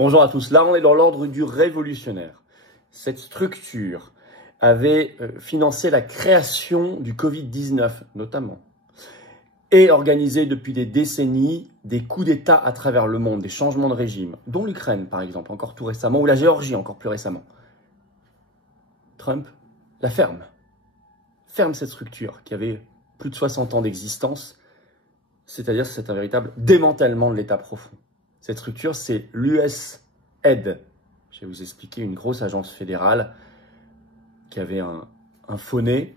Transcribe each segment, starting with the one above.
Bonjour à tous, là on est dans l'ordre du révolutionnaire. Cette structure avait financé la création du Covid-19 notamment et organisé depuis des décennies des coups d'État à travers le monde, des changements de régime, dont l'Ukraine par exemple, encore tout récemment, ou la Géorgie encore plus récemment. Trump la ferme cette structure qui avait plus de 60 ans d'existence, c'est-à-dire c'est un véritable démantèlement de l'État profond. Cette structure, c'est l'USAID. Je vais vous expliquer, une grosse agence fédérale qui avait un faux nez.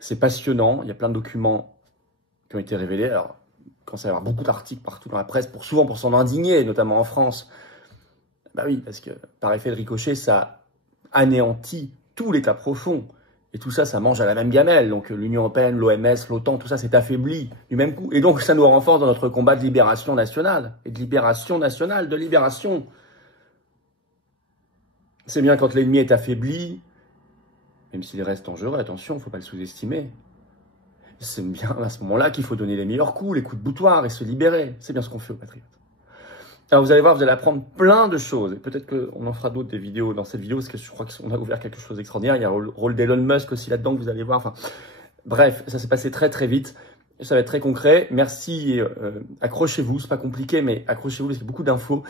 C'est passionnant, il y a plein de documents qui ont été révélés. Alors, quand ça va y avoir beaucoup d'articles partout dans la presse, souvent pour s'en indigner, notamment en France. Bah oui, parce que par effet de ricochet, ça anéantit tout l'État profond. Et tout ça, ça mange à la même gamelle. Donc l'Union européenne, l'OMS, l'OTAN, tout ça s'est affaibli du même coup. Et donc ça nous renforce dans notre combat de libération nationale. Et de libération nationale, de libération. C'est bien quand l'ennemi est affaibli, même s'il reste dangereux, attention, il ne faut pas le sous-estimer. C'est bien à ce moment-là qu'il faut donner les meilleurs coups, les coups de boutoir et se libérer. C'est bien ce qu'on fait aux Patriotes. Alors vous allez voir, vous allez apprendre plein de choses. Et peut-être qu'on en fera d'autres des vidéos dans cette vidéo, parce que je crois qu'on a ouvert quelque chose d'extraordinaire. Il y a le rôle d'Elon Musk aussi là-dedans que vous allez voir. Enfin, bref, ça s'est passé très très vite. Ça va être très concret. Merci, accrochez-vous, c'est pas compliqué, mais accrochez-vous parce qu'il y a beaucoup d'infos.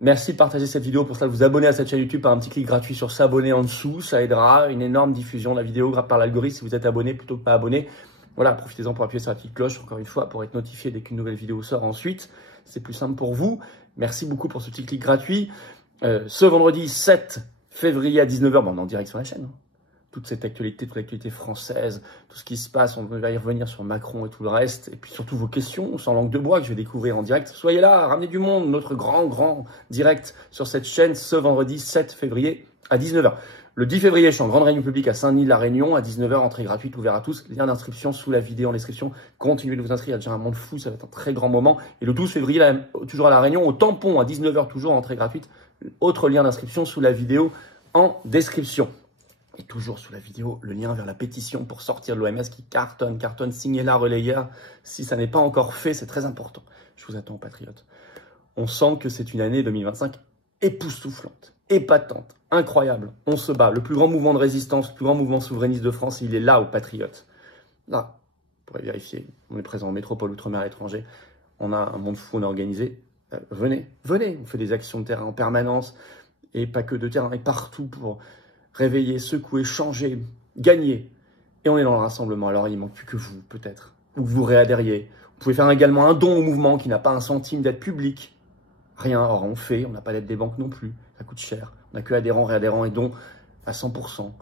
Merci de partager cette vidéo. Pour ça, vous abonner à cette chaîne YouTube par un petit clic gratuit sur s'abonner en dessous. Ça aidera. Une énorme diffusion de la vidéo par l'algorithme si vous êtes abonné plutôt que pas abonné. Voilà, profitez-en pour appuyer sur la petite cloche, encore une fois, pour être notifié dès qu'une nouvelle vidéo sort ensuite. C'est plus simple pour vous. Merci beaucoup pour ce petit clic gratuit. Ce vendredi 7 février à 19h, on est en direct sur la chaîne. Toute cette actualité, toute l'actualité française, tout ce qui se passe, on va y revenir sur Macron et tout le reste. Et puis surtout vos questions sans langue de bois que je vais découvrir en direct. Soyez là, ramenez du monde, notre grand direct sur cette chaîne ce vendredi 7 février à 19h. Le 10 février, je suis en grande réunion publique à Saint-Denis-de-la Réunion, à 19h, entrée gratuite, ouvert à tous. Lien d'inscription sous la vidéo en description. Continuez de vous inscrire, il y a déjà un monde fou, ça va être un très grand moment. Et le 12 février, là, toujours à la Réunion, au Tampon, à 19h, toujours entrée gratuite. Autre lien d'inscription sous la vidéo en description. Et toujours sous la vidéo, le lien vers la pétition pour sortir de l'OMS qui cartonne, signez-la, relayeur. Si ça n'est pas encore fait, c'est très important. Je vous attends, patriotes. On sent que c'est une année 2025 époustouflante, épatante, incroyable. On se bat. Le plus grand mouvement de résistance, le plus grand mouvement souverainiste de France, il est là, aux Patriotes. Là, vous pourrez vérifier. On est présent en métropole, outre-mer, à l'étranger. On a un monde fou, on est organisé. Venez. On fait des actions de terrain en permanence. Et pas que de terrain, et partout pour réveiller, secouer, changer, gagner. Et on est dans le rassemblement. Alors, il ne manque plus que vous, peut-être. Ou que vous réadhériez. Vous pouvez faire également un don au mouvement qui n'a pas un centime d'aide publique. Rien, or on fait, on n'a pas d'aide des banques non plus, ça coûte cher. On n'a que adhérents, réadhérents et dons à 100%.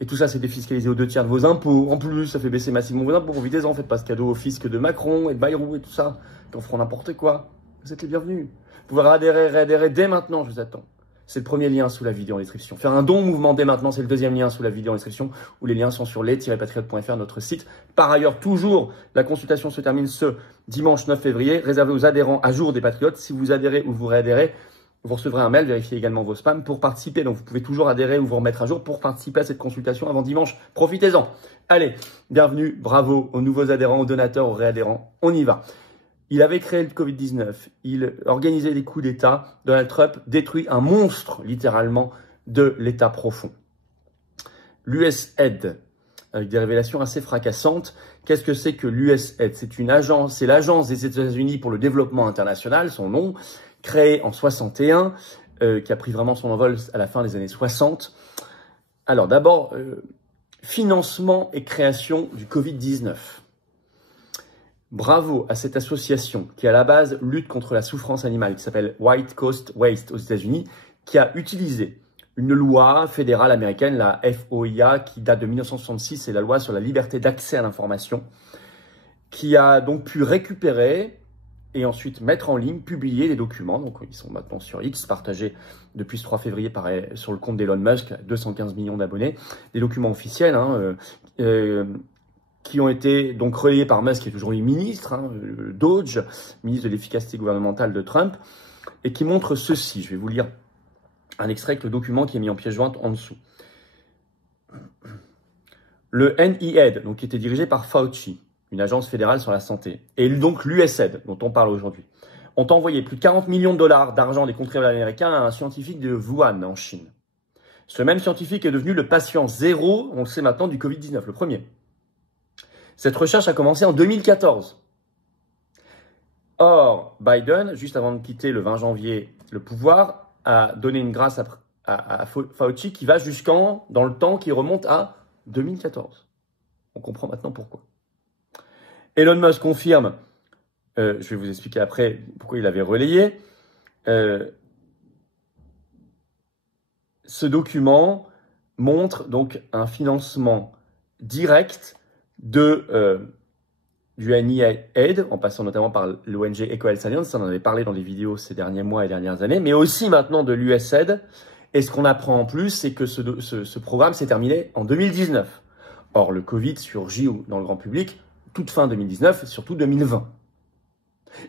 Et tout ça, c'est défiscalisé aux 2 tiers de vos impôts. En plus, ça fait baisser massivement vos impôts. Profitez-en, faites pas ce cadeau au fisc de Macron et de Bayrou et tout ça, qui en feront n'importe quoi. Vous êtes les bienvenus. Vous pouvez réadhérer dès maintenant, je vous attends. C'est le premier lien sous la vidéo en description. Faire un don au mouvement dès maintenant, c'est le deuxième lien sous la vidéo en description, où les liens sont sur les-patriotes.fr, notre site. Par ailleurs, toujours, la consultation se termine ce dimanche 9 février, réservé aux adhérents à jour des Patriotes. Si vous adhérez ou vous réadhérez, vous recevrez un mail, vérifiez également vos spams pour participer. Donc, vous pouvez toujours adhérer ou vous remettre à jour pour participer à cette consultation avant dimanche. Profitez-en. Allez, bienvenue, bravo aux nouveaux adhérents, aux donateurs, aux réadhérents. On y va. Il avait créé le Covid-19, il organisait des coups d'État. Donald Trump détruit un monstre, littéralement, de l'État profond. L'USAID, avec des révélations assez fracassantes. Qu'est-ce que c'est que l'USAID? C'est une agence, c'est l'agence des États-Unis pour le développement international, son nom, créée en 61, qui a pris vraiment son envol à la fin des années 60. Alors d'abord, financement et création du Covid-19. Bravo à cette association qui, à la base, lutte contre la souffrance animale, qui s'appelle White Coast Waste aux États-Unis, qui a utilisé une loi fédérale américaine, la FOIA, qui date de 1966, c'est la loi sur la liberté d'accès à l'information, qui a donc pu récupérer et ensuite mettre en ligne, publier les documents. Donc, ils sont maintenant sur X, partagés depuis ce 3 février sur le compte d'Elon Musk, 215 millions d'abonnés, des documents officiels, qui ont été donc relayés par Musk, qui est toujours ministre, Doge, ministre de l'efficacité gouvernementale de Trump, et qui montre ceci. Je vais vous lire un extrait avec le document qui est mis en pièce jointe en dessous. Le NIAID, donc qui était dirigé par Fauci, une agence fédérale sur la santé, et donc l'USAID, dont on parle aujourd'hui, ont envoyé plus de 40 millions de dollars d'argent des contribuables américains à un scientifique de Wuhan, en Chine. Ce même scientifique est devenu le patient zéro, on le sait maintenant, du Covid-19, le premier. Cette recherche a commencé en 2014. Or, Biden, juste avant de quitter le 20 janvier le pouvoir, a donné une grâce à Fauci qui va dans le temps, qui remonte à 2014. On comprend maintenant pourquoi. Elon Musk confirme, je vais vous expliquer après pourquoi il avait relayé, ce document montre donc un financement direct du NIAID, en passant notamment par l'ONG EcoHealth Alliance, on en avait parlé dans les vidéos ces derniers mois et dernières années, mais aussi maintenant de l'USAID. Et ce qu'on apprend en plus, c'est que ce programme s'est terminé en 2019. Or, le Covid surgit dans le grand public toute fin 2019 et surtout 2020.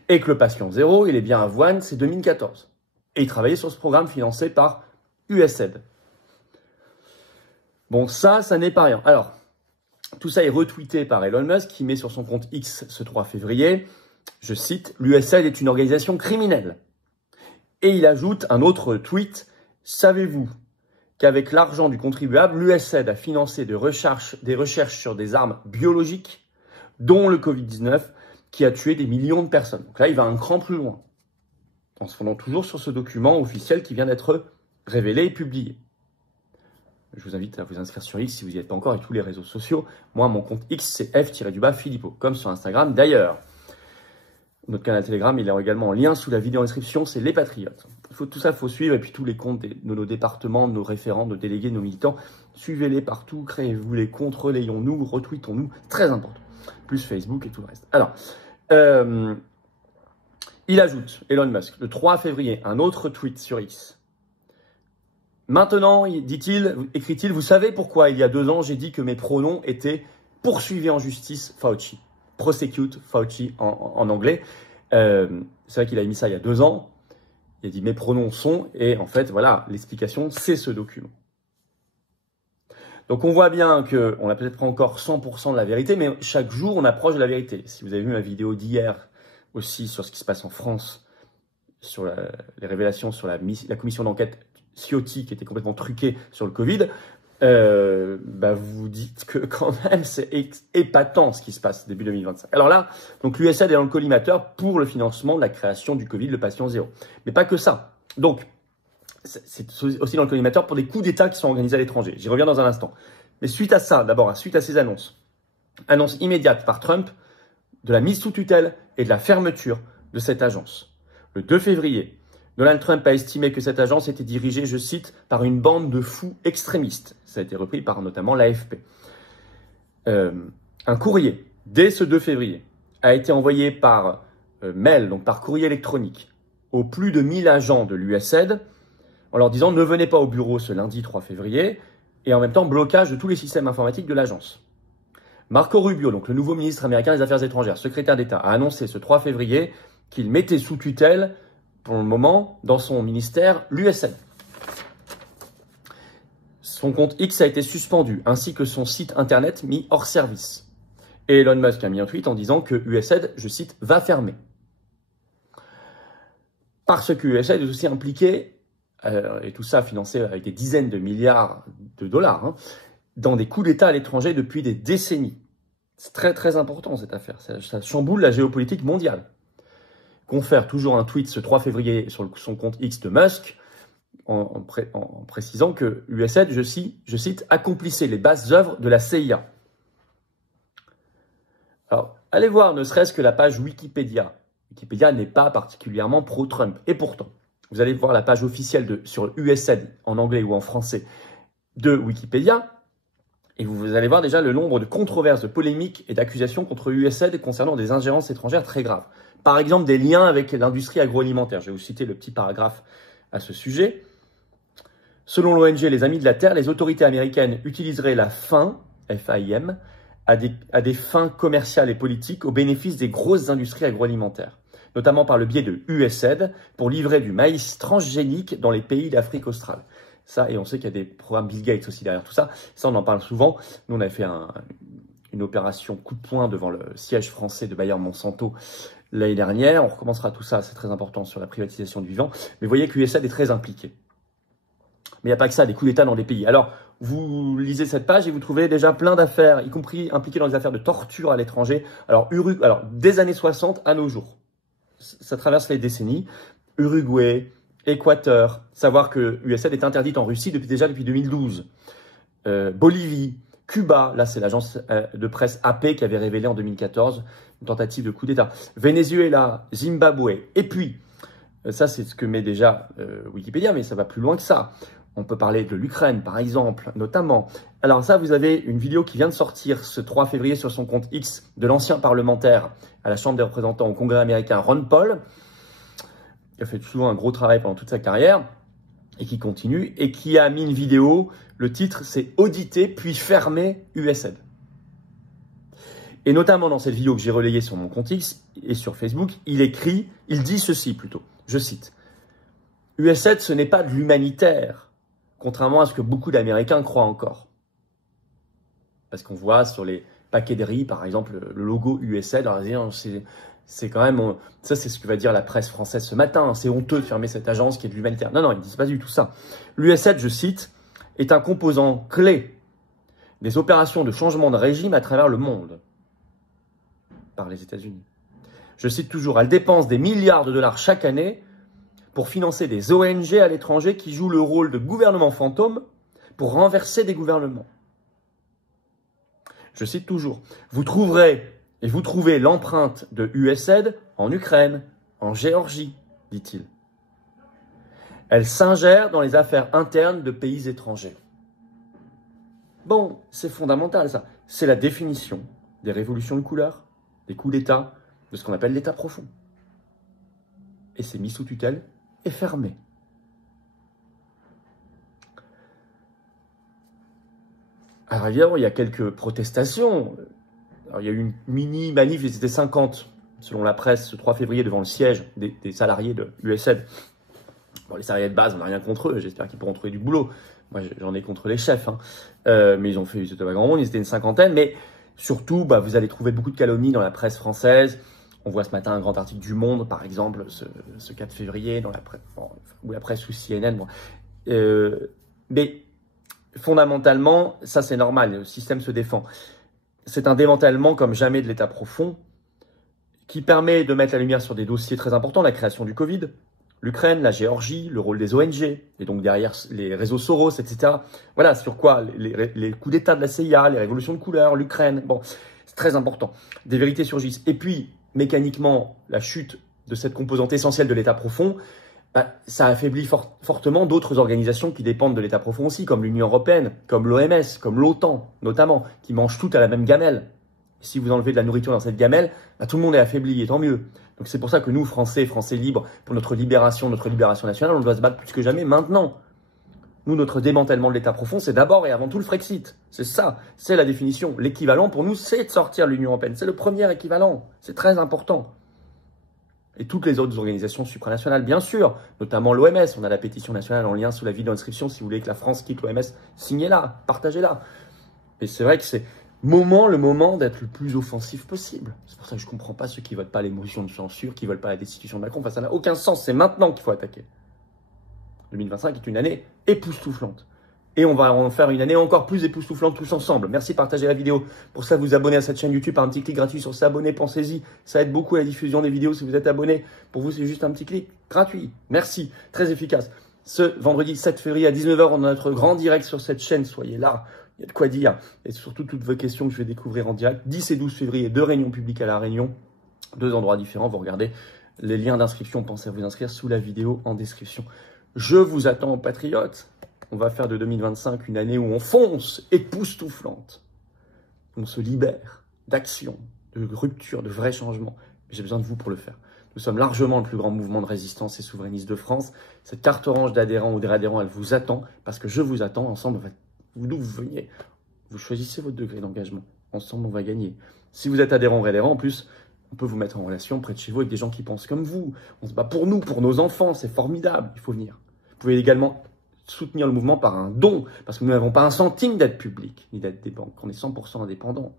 Et que le patient zéro, il est bien à Wuhan, c'est 2014. Et il travaillait sur ce programme financé par USAID. Bon, ça n'est pas rien. Alors, tout ça est retweeté par Elon Musk qui met sur son compte X ce 3 février, je cite, « L'USAID est une organisation criminelle ». Et il ajoute un autre tweet, « Savez-vous qu'avec l'argent du contribuable, l'USAID a financé des recherches sur des armes biologiques, dont le Covid-19, qui a tué des millions de personnes ». Donc là, il va un cran plus loin, en se fondant toujours sur ce document officiel qui vient d'être révélé et publié. Je vous invite à vous inscrire sur X si vous n'y êtes pas encore et tous les réseaux sociaux. Moi, mon compte X, c'est F-Philippot, comme sur Instagram d'ailleurs. Notre canal Telegram, il est également en lien sous la vidéo en description, c'est Les Patriotes. Tout ça, il faut suivre. Et puis tous les comptes de nos départements, de nos référents, de nos délégués, de nos militants, suivez-les partout, créez-vous les comptes, relayons-nous, retweetons-nous, très important. Plus Facebook et tout le reste. Alors, il ajoute, Elon Musk, le 3 février, un autre tweet sur X. Maintenant, dit-il, écrit-il, vous savez pourquoi il y a 2 ans, j'ai dit que mes pronoms étaient poursuivis en justice Fauci. Prosecute Fauci en anglais. C'est vrai qu'il a mis ça il y a 2 ans. Il a dit mes pronoms sont, et en fait, voilà, l'explication, c'est ce document. Donc on voit bien qu'on n'a peut-être pas encore 100% de la vérité, mais chaque jour, on approche de la vérité. Si vous avez vu ma vidéo d'hier aussi sur ce qui se passe en France, sur les révélations sur la commission d'enquête Ciotti qui était complètement truqué sur le Covid, vous dites que quand même c'est épatant ce qui se passe début 2025. Alors là, donc l'USAID est dans le collimateur pour le financement de la création du Covid, le patient zéro. Mais pas que ça. Donc, c'est aussi dans le collimateur pour des coups d'État qui sont organisés à l'étranger. J'y reviens dans un instant. Mais suite à ça, d'abord, suite à ces annonce immédiate par Trump de la mise sous tutelle et de la fermeture de cette agence. Le 2 février, Donald Trump a estimé que cette agence était dirigée, je cite, par une bande de fous extrémistes. Ça a été repris par notamment l'AFP. Un courrier, dès ce 2 février, a été envoyé par mail, donc par courrier électronique, aux plus de 1000 agents de l'USAID, en leur disant « Ne venez pas au bureau ce lundi 3 février », et en même temps blocage de tous les systèmes informatiques de l'agence. Marco Rubio, donc le nouveau ministre américain des Affaires étrangères, secrétaire d'État, a annoncé ce 3 février qu'il mettait sous tutelle pour le moment, dans son ministère, l'USAID. Son compte X a été suspendu, ainsi que son site internet mis hors service. Et Elon Musk a mis un tweet en disant que USAID, je cite, va fermer. Parce que USAID est aussi impliqué, et tout ça financé avec des dizaines de milliards de dollars, dans des coups d'État à l'étranger depuis des décennies. C'est très très important cette affaire, ça chamboule la géopolitique mondiale. Confère toujours un tweet ce 3 février sur son compte X de Musk en précisant que USAID, je cite, accomplissait les basses œuvres de la CIA. Alors, allez voir ne serait-ce que la page Wikipédia. Wikipédia n'est pas particulièrement pro-Trump. Et pourtant, vous allez voir la page officielle sur USAID en anglais ou en français de Wikipédia et vous allez voir déjà le nombre de controverses, de polémiques et d'accusations contre USAID concernant des ingérences étrangères très graves. Par exemple, des liens avec l'industrie agroalimentaire. Je vais vous citer le petit paragraphe à ce sujet. Selon l'ONG Les Amis de la Terre, les autorités américaines utiliseraient la faim, FAIM, à des fins commerciales et politiques au bénéfice des grosses industries agroalimentaires, notamment par le biais de USAID pour livrer du maïs transgénique dans les pays d'Afrique australe. Ça, et on sait qu'il y a des programmes Bill Gates aussi derrière tout ça. Ça, on en parle souvent. Nous, on a fait une opération coup de poing devant le siège français de Bayer Monsanto l'année dernière. On recommencera tout ça, c'est très important sur la privatisation du vivant. Mais vous voyez que l'USAID est très impliqué. Mais il n'y a pas que ça, des coups d'État dans des pays. Alors, vous lisez cette page et vous trouvez déjà plein d'affaires, y compris impliquées dans des affaires de torture à l'étranger. Alors, des années 60 à nos jours. Ça traverse les décennies. Uruguay, Équateur, savoir que l'USAID est interdite en Russie depuis 2012. Bolivie, Cuba, là c'est l'agence de presse AP qui avait révélé en 2014 une tentative de coup d'État. Venezuela, Zimbabwe, et puis, ça c'est ce que met déjà Wikipédia, mais ça va plus loin que ça. On peut parler de l'Ukraine, par exemple, notamment. Alors ça, vous avez une vidéo qui vient de sortir ce 3 février sur son compte X de l'ancien parlementaire à la Chambre des représentants au Congrès américain, Ron Paul, qui a fait souvent un gros travail pendant toute sa carrière, et qui continue, et qui a mis une vidéo, le titre c'est « Auditer puis fermer USAID ». Et notamment dans cette vidéo que j'ai relayée sur mon compte X et sur Facebook, il dit ceci plutôt, je cite, « USAID, ce n'est pas de l'humanitaire ». Contrairement à ce que beaucoup d'Américains croient encore. Parce qu'on voit sur les paquets de riz, par exemple, le logo USAID, c'est quand même, ça c'est ce que va dire la presse française ce matin, c'est honteux de fermer cette agence qui est de l'humanitaire. Non, ils ne disent pas du tout ça. L'USAID, je cite, est un composant clé des opérations de changement de régime à travers le monde, par les États-Unis. Je cite toujours, elle dépense des milliards de dollars chaque année pour financer des ONG à l'étranger qui jouent le rôle de gouvernement fantôme pour renverser des gouvernements. Je cite toujours, vous trouvez l'empreinte de USAID en Ukraine, en Géorgie, dit-il. Elle s'ingère dans les affaires internes de pays étrangers. Bon, c'est fondamental ça. C'est la définition des révolutions de couleur, des coups d'État, de ce qu'on appelle l'État profond. Et c'est mis sous tutelle et fermé. Alors évidemment, il y a quelques protestations. Alors, il y a eu une mini-manif, ils étaient 50, selon la presse, ce 3 février, devant le siège des salariés de l'USAID. Bon, les salariés de base, on n'a rien contre eux, j'espère qu'ils pourront trouver du boulot. Moi, j'en ai contre les chefs. Hein. Mais ils étaient pas grand monde, ils étaient une cinquantaine. Mais surtout, vous allez trouver beaucoup de calomnies dans la presse française. On voit ce matin un grand article du Monde, par exemple, ce 4 février, dans la presse, ou la presse ou CNN. Mais fondamentalement, ça c'est normal, le système se défend. C'est un démantèlement comme jamais de l'État profond qui permet de mettre la lumière sur des dossiers très importants, la création du Covid, l'Ukraine, la Géorgie, le rôle des ONG, et donc derrière les réseaux Soros, etc. Voilà, sur quoi les coups d'État de la CIA, les révolutions de couleur, l'Ukraine, bon, c'est très important. Des vérités surgissent. Et puis, mécaniquement, la chute de cette composante essentielle de l'État profond, ça affaiblit fortement d'autres organisations qui dépendent de l'État profond aussi, comme l'Union européenne, comme l'OMS, comme l'OTAN, notamment, qui mangent toutes à la même gamelle. Et si vous enlevez de la nourriture dans cette gamelle, tout le monde est affaibli, et tant mieux. Donc c'est pour ça que nous, Français libres, pour notre libération nationale, on doit se battre plus que jamais maintenant. Nous, notre démantèlement de l'État profond, c'est d'abord et avant tout le Frexit. C'est ça, c'est la définition. L'équivalent pour nous, c'est de sortir de l'Union européenne. C'est le premier équivalent. C'est très important. Et toutes les autres organisations supranationales, bien sûr, notamment l'OMS. On a la pétition nationale en lien sous la vidéo d'inscription. Si vous voulez que la France quitte l'OMS, signez-la, partagez-la. Et c'est vrai que c'est le moment d'être le plus offensif possible. C'est pour ça que je ne comprends pas ceux qui ne votent pas les motions de censure, qui ne veulent pas la destitution de Macron. Enfin, ça n'a aucun sens. C'est maintenant qu'il faut attaquer. 2025 est une année époustouflante. Et on va en faire une année encore plus époustouflante tous ensemble. Merci de partager la vidéo. Pour ça, vous abonnez à cette chaîne YouTube par un petit clic gratuit sur s'abonner, pensez-y. Ça aide beaucoup à la diffusion des vidéos si vous êtes abonné. Pour vous, c'est juste un petit clic gratuit. Merci, très efficace. Ce vendredi 7 février à 19h, on a notre grand direct sur cette chaîne. Soyez là, il y a de quoi dire. Et surtout, toutes vos questions que je vais découvrir en direct. 10 et 12 février, 2 réunions publiques à La Réunion. 2 endroits différents. Vous regardez les liens d'inscription. Pensez à vous inscrire sous la vidéo en description. Je vous attends, patriotes. On va faire de 2025 une année où on fonce, époustouflante. On se libère d'action, de rupture, de vrais changements. J'ai besoin de vous pour le faire. Nous sommes largement le plus grand mouvement de résistance et souverainiste de France. Cette carte orange d'adhérents ou d'adhérents, elle vous attend parce que je vous attends. Ensemble, d'où vous veniez, vous choisissez votre degré d'engagement. Ensemble, on va gagner. Si vous êtes adhérent ou adhérent, en plus, on peut vous mettre en relation près de chez vous avec des gens qui pensent comme vous. On se bat pour nous, pour nos enfants. C'est formidable. Il faut venir. Vous pouvez également soutenir le mouvement par un don, parce que nous n'avons pas un centime d'aide publique, ni d'aide des banques, on est 100% indépendants.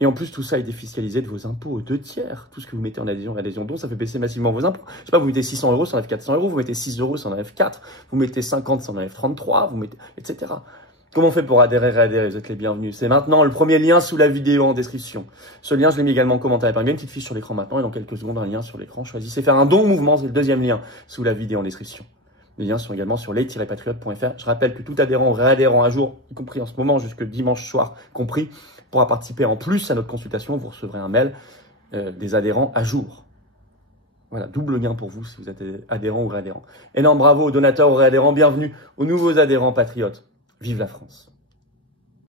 Et en plus, tout ça est défiscalisé de vos impôts aux 2/3. Tout ce que vous mettez en adhésion et adhésion don, ça fait baisser massivement vos impôts. Je sais pas, vous mettez 600 euros, ça enlève 400 euros. Vous mettez 6 euros, ça enlève 4. Vous mettez 50, ça enlève 33. Vous mettez, etc. Comment on fait pour adhérer, réadhérer? Vous êtes les bienvenus. C'est maintenant le premier lien sous la vidéo en description. Ce lien, je l'ai mis également en commentaire épinglé. Une petite fiche sur l'écran maintenant et dans quelques secondes, un lien sur l'écran. Choisissez faire un don mouvement, c'est le deuxième lien sous la vidéo en description. Les liens sont également sur les-patriotes.fr. Je rappelle que tout adhérent ou réadhérent à jour, y compris en ce moment jusque dimanche soir compris, pourra participer en plus à notre consultation. Vous recevrez un mail des adhérents à jour. Voilà, double gain pour vous si vous êtes adhérent ou réadhérent. Énorme bravo aux donateurs, aux réadhérents. Bienvenue aux nouveaux adhérents patriotes. Vive la France!